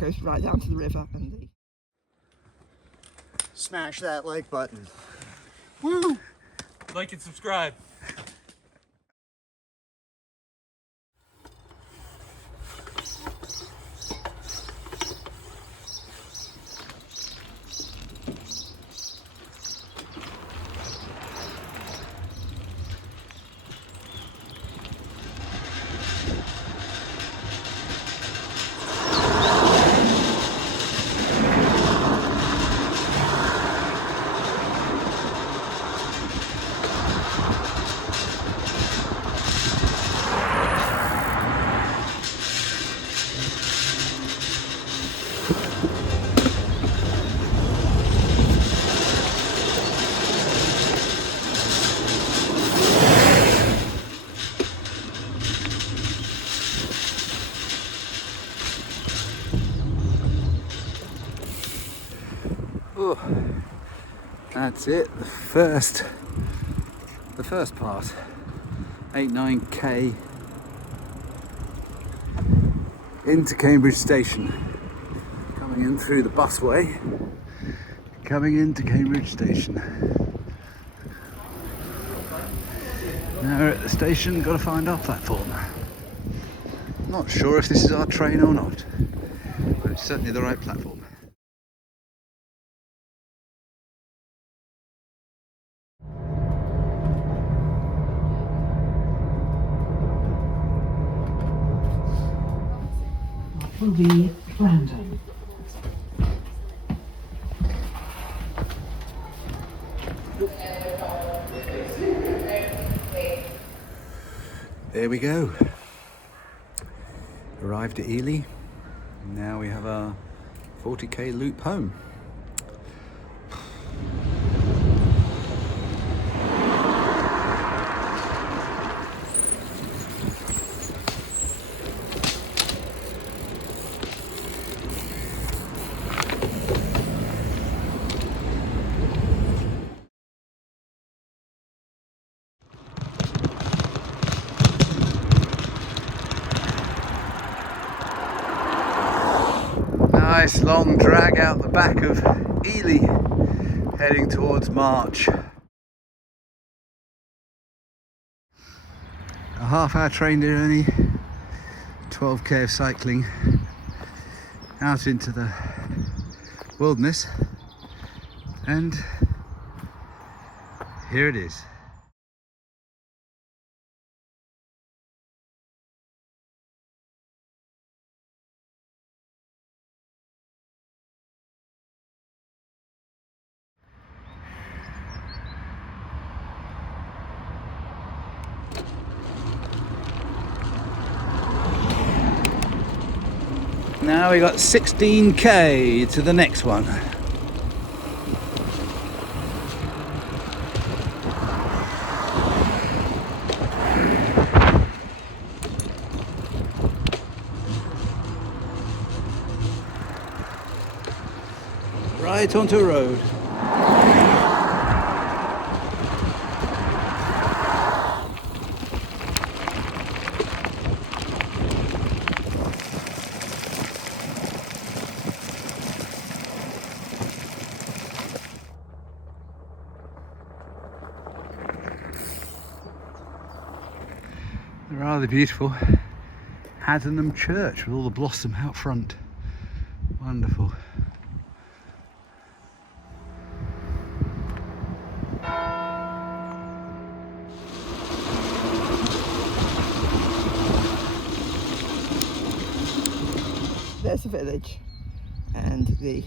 goes right down to the river, and the... Smash that like button. Woo! Like and subscribe. Oh, that's it. The first part, 8-9k into Cambridge Station. Coming in through the busway, coming into Cambridge Station. Now we're at the station, got to find our platform. Not sure if this is our train or not, but it's certainly the right platform. Will be random. There we go. Arrived at Ely. Now we have our 40k loop home. Nice long drag out the back of Ely, heading towards March. A half-hour train journey, 12k of cycling out into the wilderness, and here it is. Now we got 16k to the next one. Right onto a road. Rather beautiful Haddenham Church with all the blossom out front. Wonderful. There's the village, and the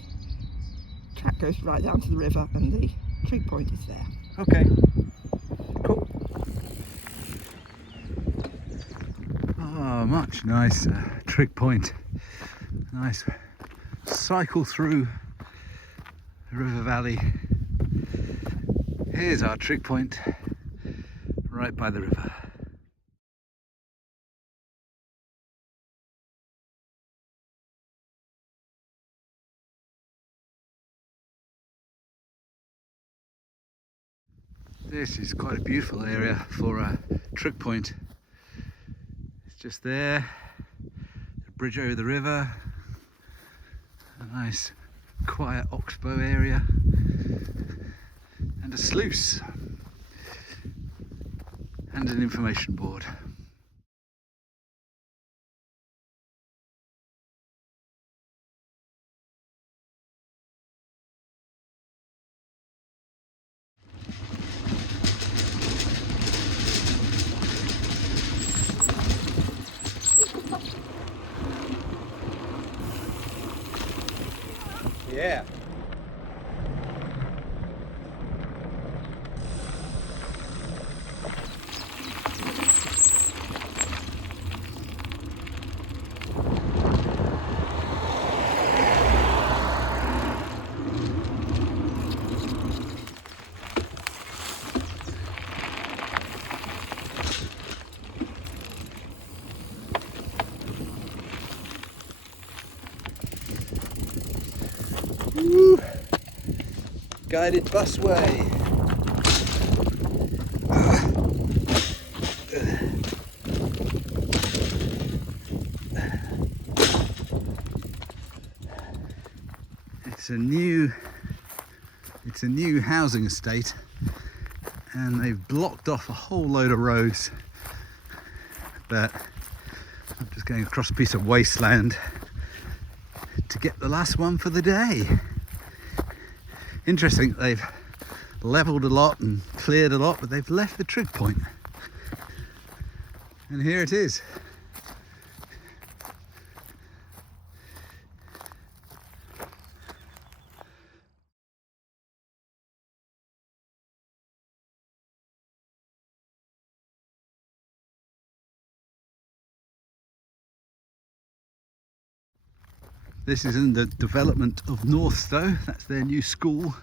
track goes right down to the river, and the trig point is there. Okay, cool. Oh, much nicer trig point. Nice cycle through the river valley. Here's our trig point, right by the river. This is quite a beautiful area for a trig point. It's just there, a bridge over the river, A nice quiet oxbow area and a sluice and an information board. Yeah. Woo. Guided busway. It's a new housing estate, and they've blocked off a whole load of roads, but I'm just going across a piece of wasteland to get the last one for the day. Interesting, they've levelled a lot and cleared a lot, but they've left the trig point, and here it is. This is in the development of Northstowe, that's their new school.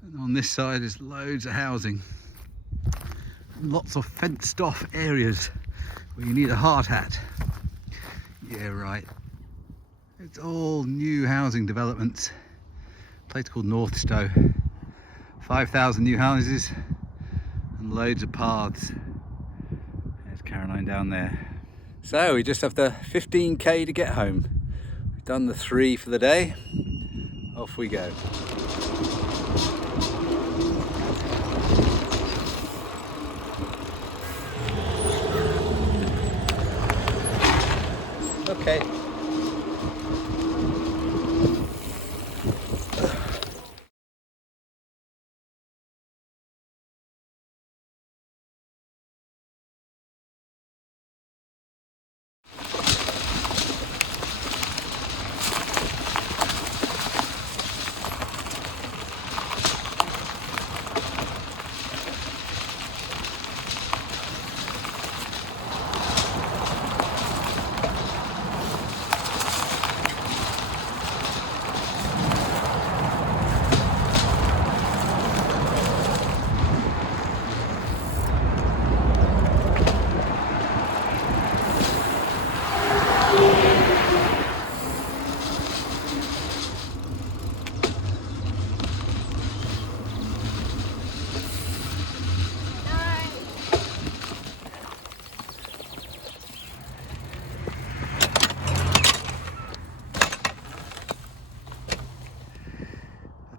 And on this side is loads of housing. Lots of fenced off areas where you need a hard hat. Yeah, right. It's all new housing developments. A place called Northstowe. 5,000 new houses and loads of paths. There's Caroline down there. So we just have the 15k to get home. Done the 3 for the day. Off we go. Okay.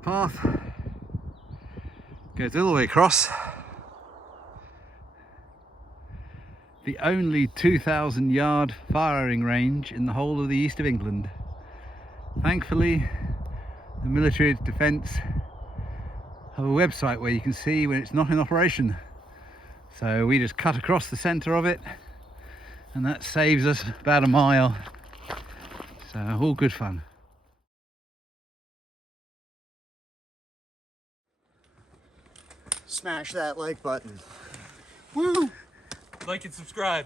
Path goes all the way across. The only 2,000 yard firing range in the whole of the east of England. Thankfully, the military defence have a website where you can see when it's not in operation. So we just cut across the centre of it, and that saves us about a mile. So all good fun. Smash that like button. Woo! Like and subscribe.